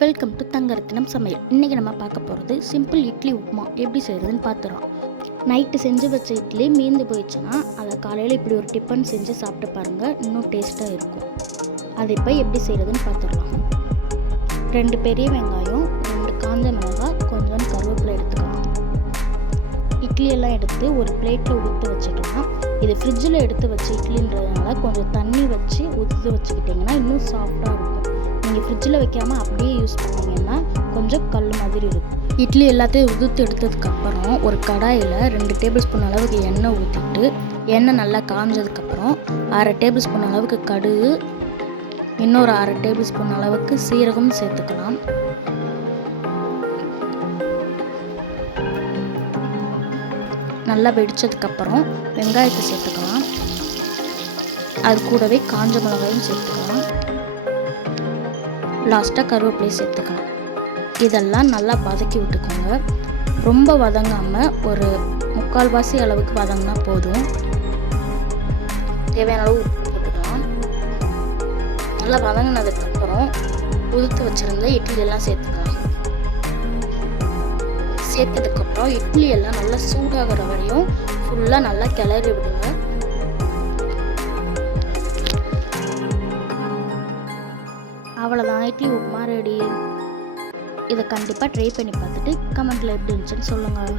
Welcome to Thangarathinam சமையல். இன்றைக்கி நம்ம பார்க்க போகிறது சிம்பிள் இட்லி உப்புமா எப்படி செய்கிறதுன்னு பார்த்துறோம். நைட்டு செஞ்சு வச்ச இட்லி மீந்து போயிடுச்சுன்னா அதை காலையில் இப்படி ஒரு டிஃபன் செஞ்சு சாப்பிட்டு பாருங்கள், இன்னும் டேஸ்ட்டாக இருக்கும். அதை இப்போ எப்படி செய்கிறதுன்னு பார்த்துடலாம். 2 பெரிய வெங்காயம், 2 காஞ்ச மிளகாய், கொஞ்சம் கருவேப்பிலை எடுத்துக்கலாம். இட்லியெல்லாம் எடுத்து ஒரு பிளேட்டில் ஊற்றி வச்சுக்கலாம். இது ஃப்ரிட்ஜில் எடுத்து வச்ச இட்லின்றதுனால கொஞ்சம் தண்ணி வச்சு ஊற்றி வச்சுக்கிட்டிங்கன்னா இன்னும் சாஃப்டாக இருக்கும். நீங்கள் ஃப்ரிட்ஜில் வைக்காமல் அப்படியே யூஸ் பண்ணிங்கன்னா கொஞ்சம் கல் மாதிரி இருக்கும். இட்லி எல்லாத்தையும் உதுத்து எடுத்ததுக்கப்புறம் ஒரு கடாயில் 2 டேபிள் ஸ்பூன் அளவுக்கு எண்ணெய் ஊற்றிட்டு, எண்ணெய் நல்லா காஞ்சதுக்கப்புறம் 1/2 டேபிள் ஸ்பூன் அளவுக்கு கடுகு, இன்னொரு 1/2 டேபிள் ஸ்பூன் அளவுக்கு சீரகம் சேர்த்துக்கலாம். நல்லா வெடித்ததுக்கப்புறம் வெங்காயத்தை சேர்த்துக்கலாம். அது கூடவே காஞ்ச மிளகாயும் சேர்த்துக்கலாம். லாஸ்ட்டாக கருவேப்பிலையை சேர்த்துக்கலாம். இதெல்லாம் நல்லா வதக்கி விட்டுக்கோங்க. ரொம்ப வதங்காமல் ஒரு 3/4 அளவுக்கு வதங்கினா போதும். தேவையான அளவு உப்பு போட்டுக்கலாம். நல்லா வதங்கினதுக்கப்புறம் உதுத்து வச்சுருந்த இட்லி எல்லாம் சேர்த்துக்கலாம். சேர்த்ததுக்கப்புறம் இட்லி எல்லாம் நல்லா சூடாகிற வரையும் ஃபுல்லாக நல்லா கிளறி விடுங்க. அவ்வளோதான், இட்லி உப்புமா ரெடி. இதை கண்டிப்பாக ட்ரை பண்ணி பார்த்துட்டு கமெண்ட்டில் எப்படி இருந்துச்சுன்னு சொல்லுங்கள்.